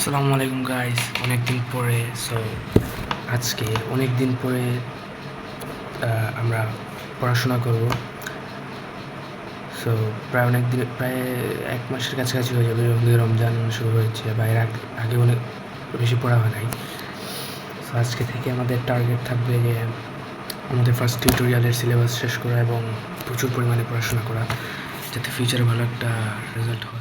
আসসালামু আলাইকুম গাইস, অনেক দিন পরে আজকে অনেক দিন পরে আমরা পড়াশোনা করব। প্রায় অনেক দিন, প্রায় 1 মাসের কাছাকাছি হয়ে যাবে যখন থেকে রমজান শুরু হয়েছে, বা এর আগে অনেক বেশি পড়া হয় নাই। আজকে থেকে আমাদের টার্গেট থাকবে যে আমাদের ফার্স্ট টিউটোরিয়ালের সিলেবাস শেষ করা এবং প্রচুর পরিমাণে পড়াশোনা করা, যাতে ফিউচারে ভালো একটা রেজাল্ট হয়।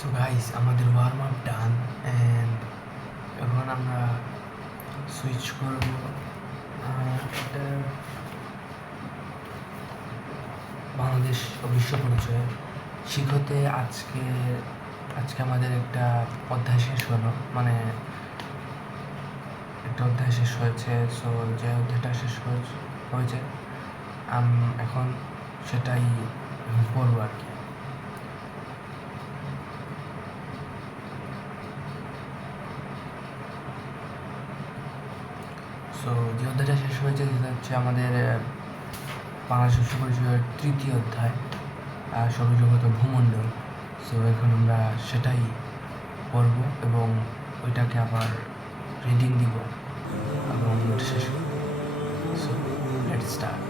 সো গাইস, আমাদের ওয়ার্ম আপ ডান অ্যান্ড এখন আমরা সুইচ করব বাংলাদেশ ও বিশ্ব পরিচয় শিখতে। আজকে আমাদের একটা অধ্যায় শেষ হলো, মানে একটা অধ্যায় শেষ হয়েছে। সো যে অধ্যায়টা শেষ হয়েছে এখন সেটাই পড়বো আর কি। সো যে অধ্যায়টা শেষ হয়েছে সেটা হচ্ছে আমাদের বাংলাদেশ বিশ্ব পরিচয়ের 3য় অধ্যায়, সৌরজগৎ ও ভূমণ্ডল। সো এখন আমরা সেটাই পড়ব এবং ওইটাকে আবার রিডিং দিব এবং ওইটা শেষ করব। So let's start.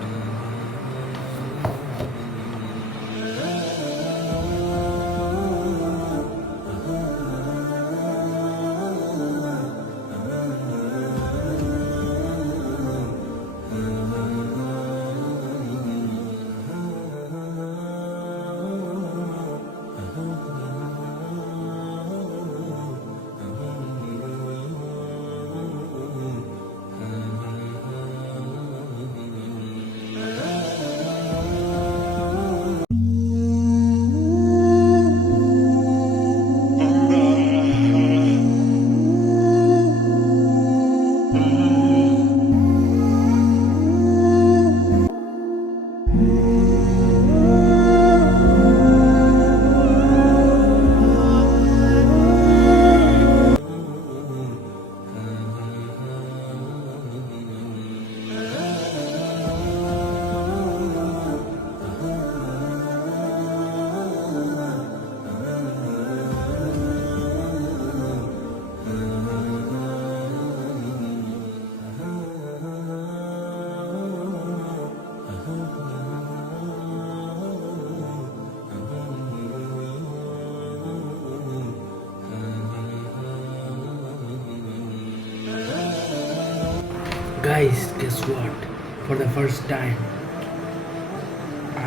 Guys, guess what? For the first time,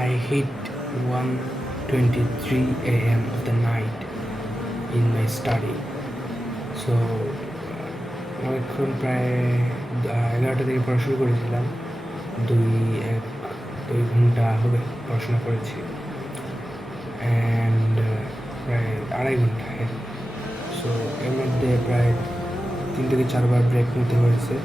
I hit 1:23 a.m. of the night in my study. So, এখন প্রায় 11টা থেকে পড়া শুরু করেছিলাম। 2 ঘন্টা হবে পড়াশোনা করেছি, অ্যান্ড প্রায় 2.5 ঘন্টা। সো এর মধ্যে প্রায় 3 থেকে 4 বার ব্রেক নিতে হয়েছে।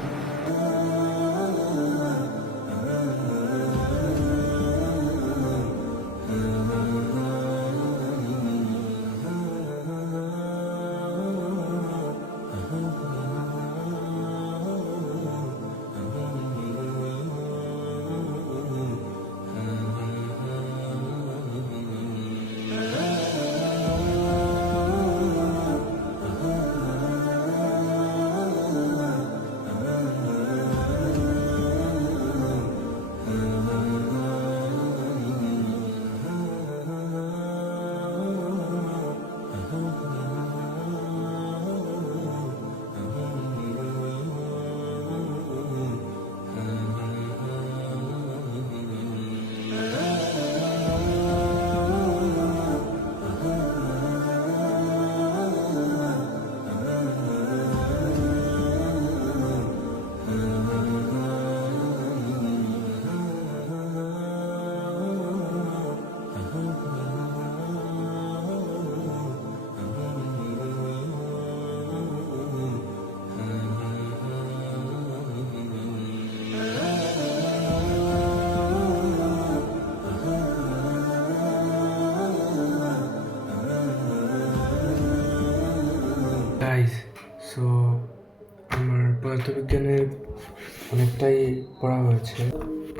অনেকটাই পড়া হয়েছে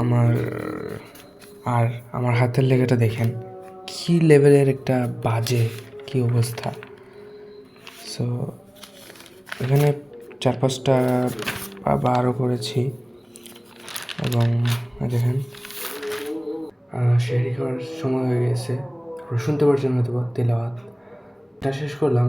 আমার। আর আমার হাতের লেখাটা দেখেন কী লেভেলের একটা বাজে কী অবস্থা। সো এখানে 4-5টা আরও করেছি এবং দেখেন শেহরি খাওয়ার সময় হয়ে গেছে। শুনতে পারছেন হয়তো তেলাওয়াত। এটা শেষ করলাম।